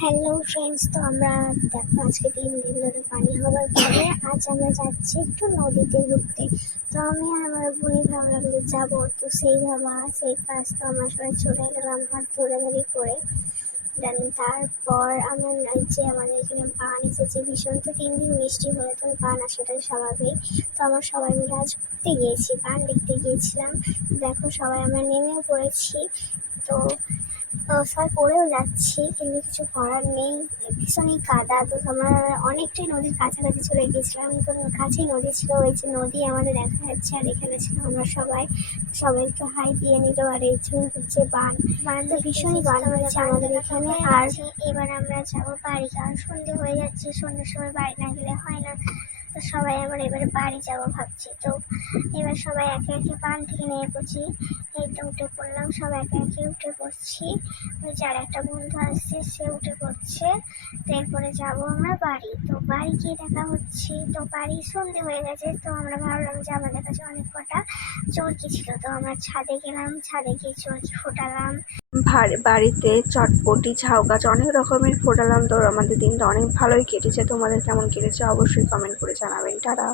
Hello friends, তো আমরা দেখো আজকে 3 দিন ধরে পানি হওয়ার পরে আজ আমরা যাচ্ছি একটু নদীতে ঘুরতে। তো আমি আর আমার বোনই ভাবলাম যে যাবো, তো সেই ভাবা সেই কাজ, তো আমরা সবাই চলে গেলাম হাত ধরাধরি করে। দেন তারপর আমরা যে আমাদের এখানে বান এসেছে ভীষণ, তো 3 দিন বৃষ্টি হলে তো বান আসাটাই স্বাভাবিক। তো আমরা সবাই মিলে আজ ঘুরতে গিয়েছি, বান দেখতে গিয়েছিলাম। দেখো সবাই আমরা নেমেও পড়েছি। তো সবাই পড়েও যাচ্ছি, কিন্তু কিছু করার নেই, ভীষণই কাদা। তো আমরা অনেকটাই নদীর কাছাকাছি চলে গিয়েছিলাম, তো কাছেই নদী ছিল, ওই যে নদী আমাদের দেখা যাচ্ছে, আর এখানে ছিল আমরা সবাই সবাই একটু হাই দিয়ে নিল। আর এই হচ্ছে বান, বান তো ভীষণই বান হয়েছে আমাদের এখানে। আর এবার আমরা যাবো বাড়ি, কারণ সন্ধে হয়ে যাচ্ছে, সন্ধ্যের সময় বাড়ি না গেলে হয় না। তো সবাই আমরা এবারে বাড়ি যাবো ভাবছি। তো এবার সবাই একে একে বান থেকে নেমে পড়ছি। এই তো উঠে পড়লাম, সবাই একে একে উঠে পড়ছি। ওই যে আর একটা বন্ধু আসছে, সে উঠে পড়ছে। তো এরপরে যাবো আমরা বাড়ি। তো বাড়ি গিয়ে দেখা হচ্ছে, তো বাড়ি সন্ধে হয়ে গেছে। তো আমরা ভাবলাম যে আমাদের কাছে অনেক কটা চরকি ছিল, তো আমরা ছাদে গেলাম, ছাদে গিয়ে চরকি ফোটালাম। বাড়িতে চটপটি, ঝাউ গাছ অনেক রকমের ফোটালাম। তো আমাদের দিনটা অনেক ভালোই কেটেছে। তোমাদের কেমন কেটেছে অবশ্যই কমেন্ট করে জানাবেন। টাটা।